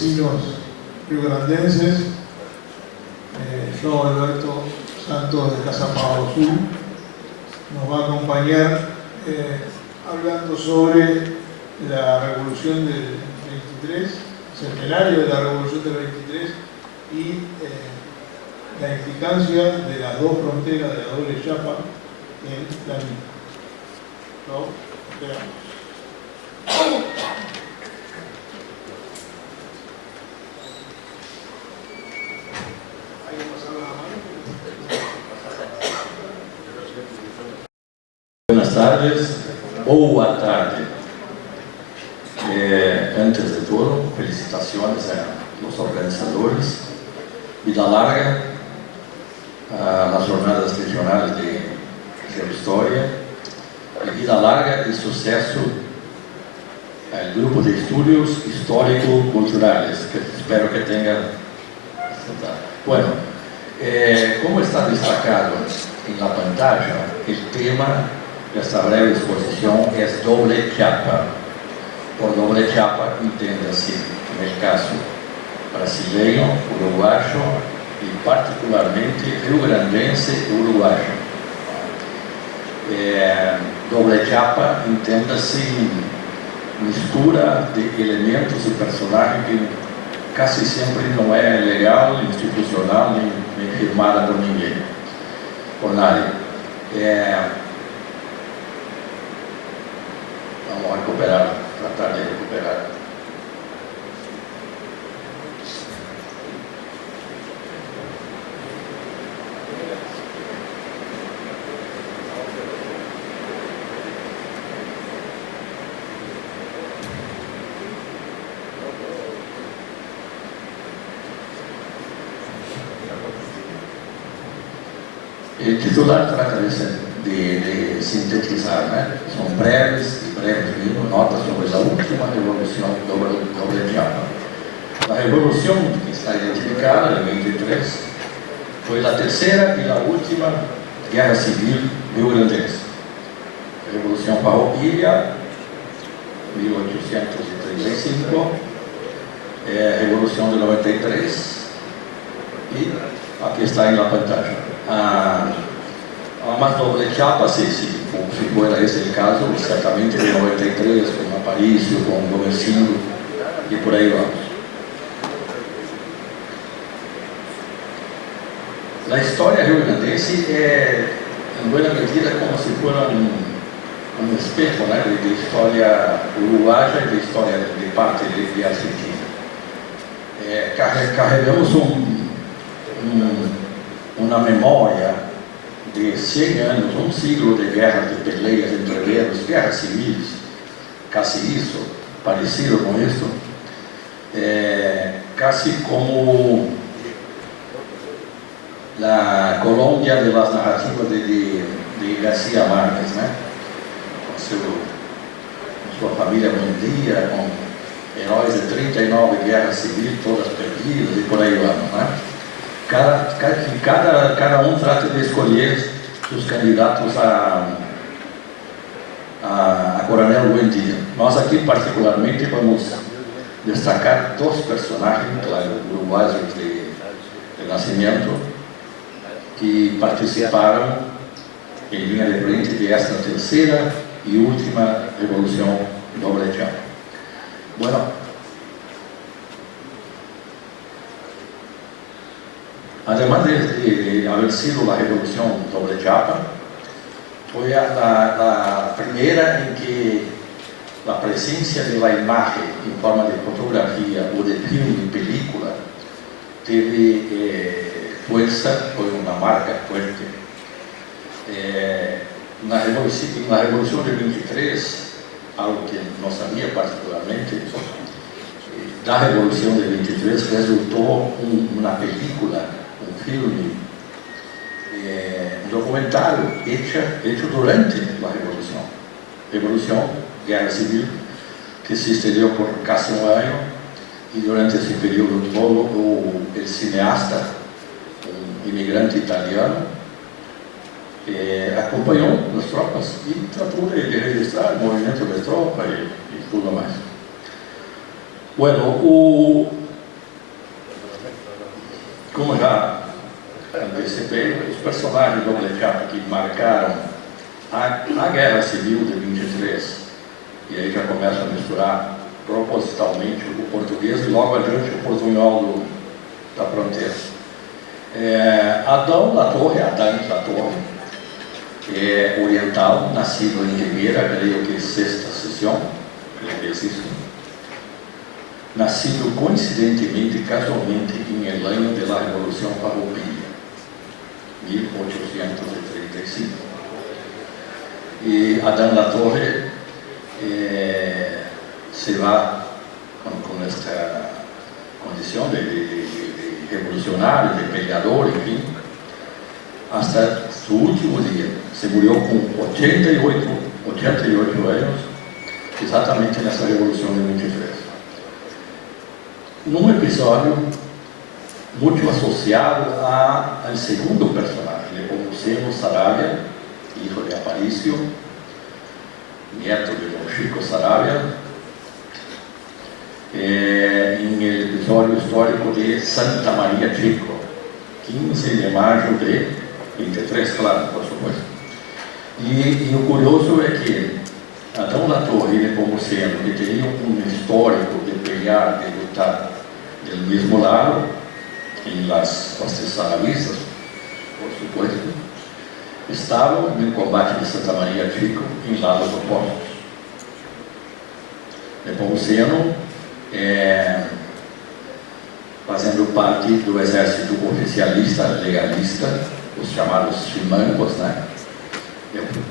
vecinos riograndenses. Yo, Alberto Santos de Casa Pavo Sur, nos va a acompañar hablando sobre la revolución del 23, centenario de la revolución del 23 y la implicancia de las dos fronteras de la doble chapa en la misma. ¿No? Esperamos. Buenas tardes, boa tarde. Antes de todo, felicitaciones a los organizadores. Vida larga a las jornadas regionales de Geohistoria y vida larga y suceso al grupo de estudios histórico-culturales, que espero que tengan. Bueno, como está destacado en la pantalla, el tema de esta breve exposición es doble chapa. Por doble chapa, entenda-se, en el caso brasileño, uruguayo y particularmente riograndense uruguayo. Doble chapa, entenda-se, mistura de elementos e personagens que casi sempre não é legal, institucional, nem firmada por ninguém, por nadie. Vamos recuperar, tratar de recuperar. El titular trata de sintetizar, né? São breves mesmo, notas sobre a última revolução doble chapa. A revolução que está identificada, em 23, foi a terceira e a última guerra civil rio-grandense. A Revolução Farroupilha, 1835, a Revolução de 93 e aqui está na pantalla. Uma doble chapa, se for esse o caso, certamente de 93, com Aparicio, com Gomercindo e por aí vamos. A história rio-grandense é, em boa medida, como se fosse um espeto, né, de história uruguaia e de história de parte de Argentina. Carregamos uma memória de 100 anos, um siglo de guerras, de peleias entre guerras civis, quase isso, parecido com isso, quase como a Colômbia de las narrativas de García Márquez, né? Com sua família mundia, com heróis de 39 guerras civis, todas perdidas e por aí vamos, né? Cada um trata de escolher seus candidatos a coronel Buendía. Nós aqui, particularmente, vamos destacar dois personagens, claro, uruguaios de nascimento, que participaram em linha de frente desta terceira e última revolução doble chapa. Bueno, además de haber sido a revolução doble chapa, foi a primeira em que a presença da imagem em forma de fotografia ou de filme, película, teve força, foi uma marca forte. Na Revolução de 23, algo que não sabia particularmente, da Revolução de 23 resultou uma película, um filme, um documentário feito durante a Revolução, Guerra Civil, que se estendeu por quase um ano, e durante esse período todo o cineasta, um imigrante italiano, acompanhou as tropas e tratou de registrar o movimento das tropas e tudo mais. Bueno, como já antecipei, os personagens do Oblecap que marcaram a Guerra Civil de 23, e aí já começa a misturar propositalmente o português e logo adiante o portunhol da fronteira. Adão da Torre, é oriental, nascido em Ribeira, creio que sexta sessão, nascido coincidentemente, casualmente, em el año de la Revolução Farroupilha, 1835. E Adão da Torre se vai com esta condição de revolucionário, de peleador, enfim, até seu último dia. Se murió com 88 anos, exatamente nessa Revolução de 23. Num episódio muito associado ao segundo personagem, Nepomuceno Saravia, filho de Aparicio, neto de Don Chico Saravia, em episódio histórico de Santa Maria Chico, 15 de maio de 23, claro, por supuesto. E o curioso é que Adão da Torre e Nepomuceno, que teriam um histórico de pelear, de lutar do mesmo lado, em las hostes saravistas, por supuesto, estavam no combate de Santa Maria Chico em lados opostos. Nepomuceno fazendo parte do exército oficialista, legalista, os chamados chimangos, né?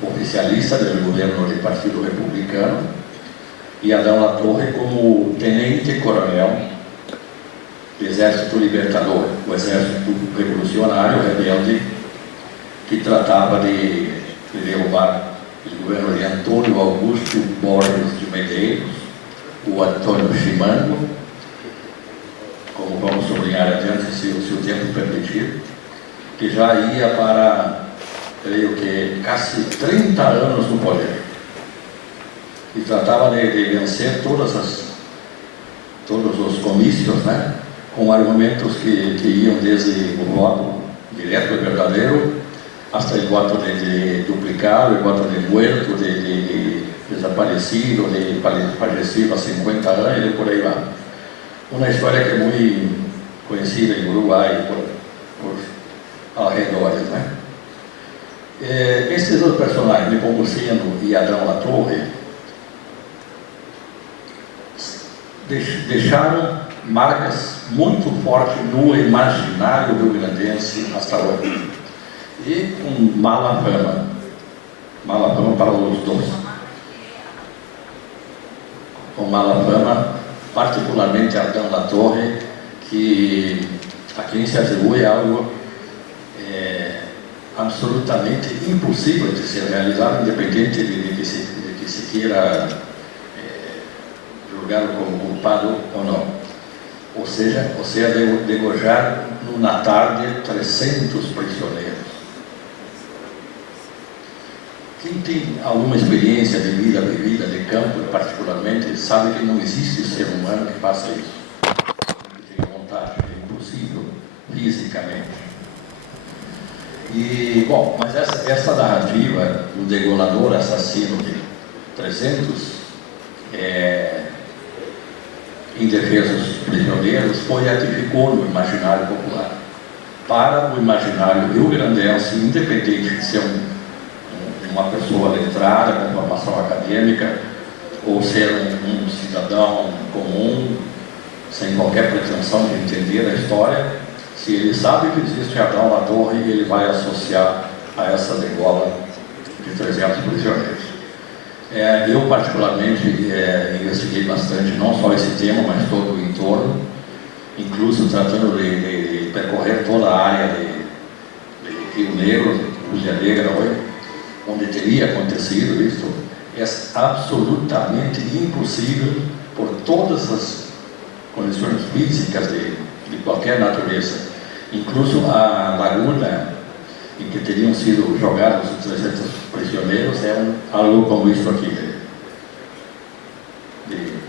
Oficialista do governo do Partido Republicano, e Adão da Torre como tenente-coronel do Exército Libertador, o Exército Revolucionário Rebelde, que tratava de derrubar o governo de Antônio Augusto Borges de Medeiros, o Antônio Chimango, como vamos sublinhar adiante, se o tempo permitir, que já ia para, creio que, quase 30 anos no poder. E tratava de vencer todos os comícios, né, com argumentos que iam desde o voto direto e verdadeiro, até o voto de duplicado, o voto de muerto, de desaparecido, de falecido há 50 anos e por aí vai. Uma história que é muito conhecida em Uruguai por arredores, né? Esses dois personagens, Nepomuceno e Adão da Torre, deixaram marcas muito fortes no imaginário rio-grandense hasta hoje, e com mala fama para os dois, com mala fama, particularmente Adão da Torre, que a quem se atribui algo absolutamente impossível de ser realizado, independente de que se queira julgá-lo como culpado ou não. Ou seja, degollar numa tarde 300 prisioneiros. Quem tem alguma experiência de vida vivida, de campo particularmente, sabe que não existe ser humano que faça isso. Tem vontade, é impossível fisicamente. E, bom, mas essa narrativa do degolador assassino de 300 indefesos prisioneiros ficou no imaginário popular. Para o imaginário rio-grandense, independente de ser uma pessoa letrada, com formação acadêmica, ou ser um cidadão comum, sem qualquer pretensão de entender a história, se ele sabe que existe Adão da Torre, ele vai associar a essa degola de 300 prisioneiros. Eu, particularmente, investiguei bastante, não só esse tema, mas todo o entorno, incluso tratando de percorrer toda a área de Rio Negro, Ilha Negra, onde teria acontecido isso. É absolutamente impossível, por todas as condições físicas de qualquer natureza, incluso a laguna em que teriam sido jogados os 300 prisioneiros, algo como isso aqui,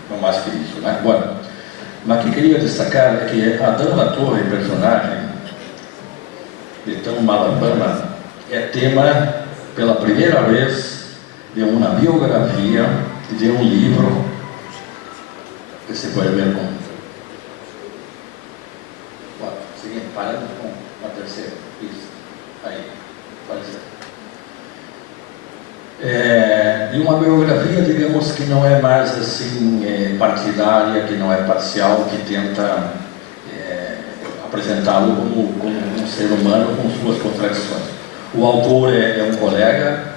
não mais que isso, né? Bom, mas o que queria destacar é que Adão da Torre, personagem, de tão mala fama, é tema, pela primeira vez, de uma biografia, de um livro, que se pode ver com... Seguinte, parando com a terceira. Isso. Aí, pode ser. E uma biografia, digamos, que não é mais assim partidária, que não é parcial, que tenta apresentá-lo como um ser humano com suas contradições. O autor é um colega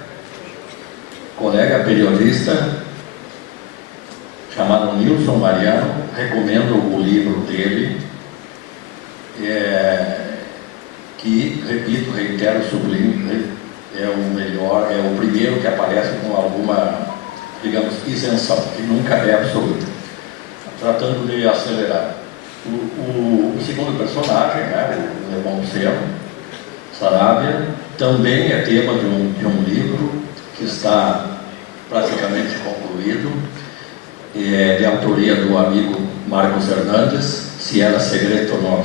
periodista, chamado Nilson Mariano. Recomendo o livro dele, que, repito, reitero, sublinho, é o melhor, é o primeiro que aparece com alguma, digamos, isenção, que nunca é absoluta, tratando de acelerar. O segundo personagem, o Nepomuceno Saravia, também é tema de um livro que está praticamente concluído, de autoria do amigo Marcos Hernandes. Se era secreto não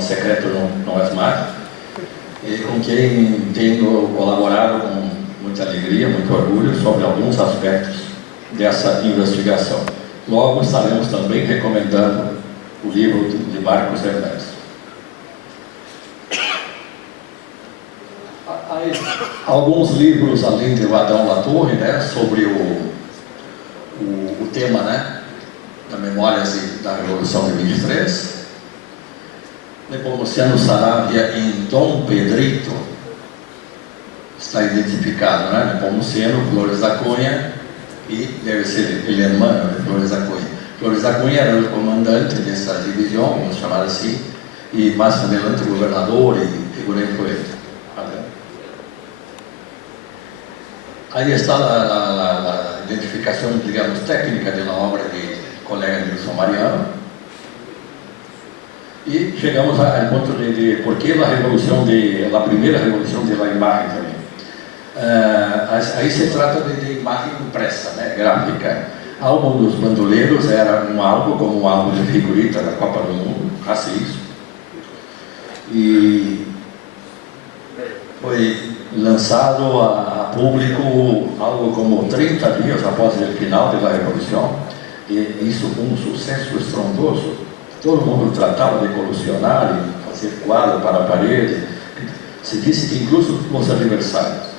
é mais, com quem tenho colaborado com muita alegria, muito orgulho sobre alguns aspectos dessa investigação. Logo estaremos também recomendando o livro de Marcos Hernandes. Alguns livros, além de Adão Latorre, sobre o tema, da Memórias da Revolução de 23. Nepomuceno Saravia em Dom Pedrito está identificado, Nepomuceno, Flores da Cunha, e deve ser ele irmão de Flores da Cunha. Flores da Cunha era o comandante dessa divisão, vamos chamar assim, e mais adelante governador e figura influente. Aí está a identificação, digamos, técnica da obra de colega Nilson Mariano. E chegamos ao ponto de por que a primeira revolução da imagem também. Aí se trata de imagem impressa, gráfica. Álbum dos Bandoleiros era um álbum como um álbum de figurita da Copa do Mundo, assim isso. E foi lançado a público algo como 30 dias após o final da Revolução, e isso com um sucesso estrondoso. Todo mundo tratava de colusionar e fazer quadro para a parede. Se disse que incluso os aniversários.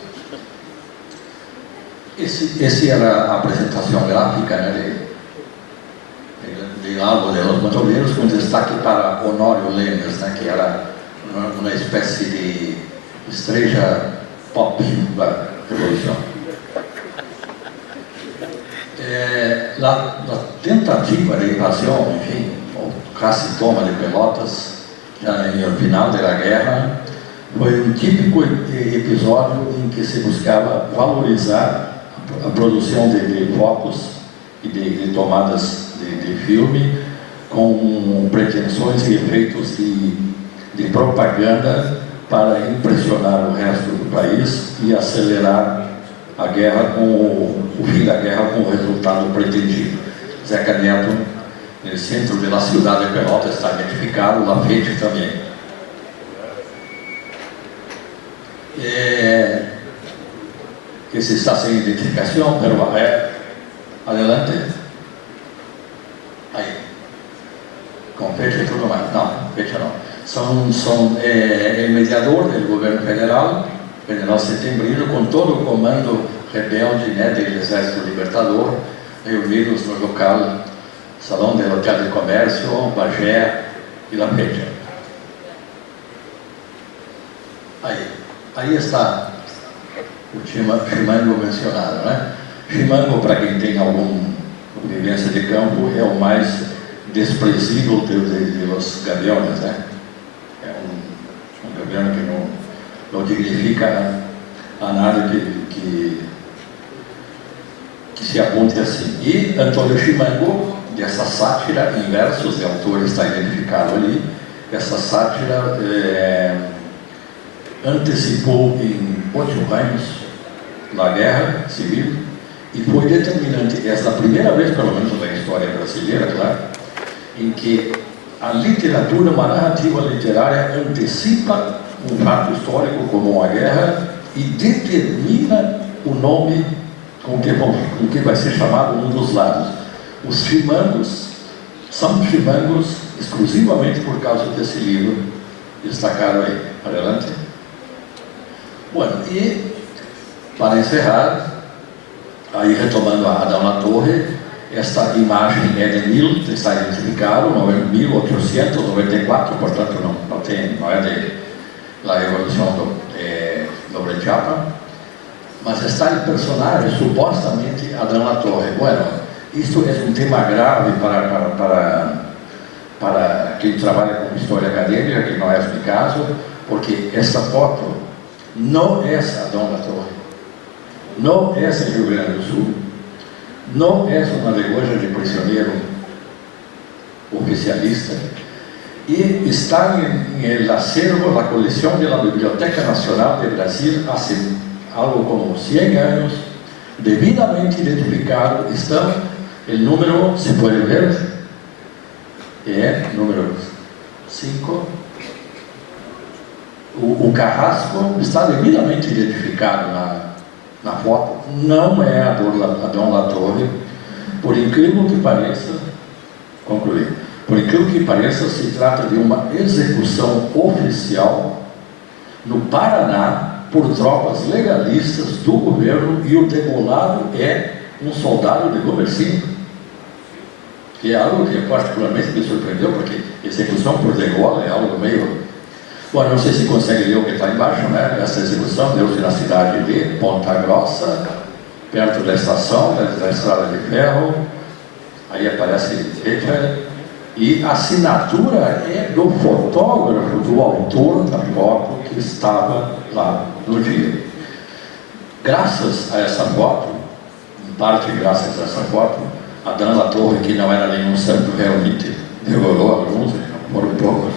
Essa era a apresentação gráfica de algo de Los Bandoleiros, com destaque para Honório Lemes, que era uma espécie de estrela pop da Revolução. A tentativa de invasão, enfim, ou quase toma de Pelotas, já no final da guerra, foi um típico episódio em que se buscava valorizar a produção de focos e de tomadas de filme com pretensões e efeitos de propaganda para impressionar o resto do país e acelerar a guerra o fim da guerra com o resultado pretendido. Zeca Neto, no centro da cidade de Pelotas, está identificado, Lafayette também. Esse está sem identificação, pero adelante. Aí. Com fecha e tudo mais. Não, fecha não. São mediador do governo federal, General Setembrino, com todo o comando rebelde do Exército Libertador, reunidos no local Salão do Hotel de Comércio, Bagé e La Peja. Aí está o Chimango mencionado, Chimango, para quem tem alguma vivência de campo, é o mais desprezível de los gaviões, É um gavião que não dignifica a nada que se aponte assim. E Antônio Chimango, dessa sátira em versos, o autor está identificado ali, essa sátira antecipou em 8 anos na Guerra Civil e foi determinante. Esta é a primeira vez, pelo menos na história brasileira, claro, em que a literatura, uma narrativa literária antecipa um fato histórico como uma guerra e determina o nome com que vai ser chamado um dos lados. Os chimangos são chimangos exclusivamente por causa desse livro destacado aí. Adelante. Bueno, e para encerrar, aí retomando a Adão La Torre, esta imagem é de está identificado, 1894, portanto não é de la Revolução do Brechapa, mas está o personagem supostamente Adão La Torre. Bueno, isto é um tema grave para quem trabalha com história acadêmica, que não é o caso, porque esta foto não é Adão La Torre, não é em Rio Grande do Sul, não é uma legua de prisioneiro oficialista, e está em el acervo da coleção da Biblioteca Nacional de Brasil há algo como 100 anos, devidamente identificado. Estão, o número, se pode ver, é número 5. O carrasco está devidamente identificado na foto, não é Adão La Torre. Por incrível que pareça, concluir, por incrível que pareça, se trata de uma execução oficial no Paraná por tropas legalistas do governo, e o degolado é um soldado de Gomercindo, que é algo que particularmente me surpreendeu, porque execução por degola é algo meio... Bom, não sei se consegue ler o que está embaixo, né? Essa execução deu-se na cidade de Ponta Grossa, perto da estação, da estrada de ferro. Aí aparece e a assinatura é do fotógrafo, do autor da foto que estava lá no dia. Graças a essa foto, em parte graças a essa foto, Adão La Torre, que não era nenhum santo realmente, devorou alguns, foram poucos,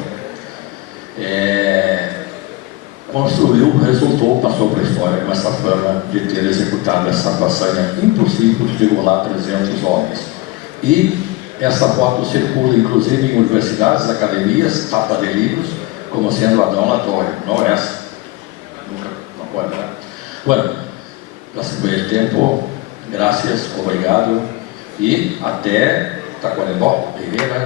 passou para a história com essa fama de ter executado essa façanha impossível de degolar 300 homens. E essa foto circula inclusive em universidades, academias, tapa de livros, como sendo Adão La Torre. Não essa. Nunca, não pode, né? Bueno, já se foi o tempo. Graças, obrigado. E até Tacuarembó, Ribeira,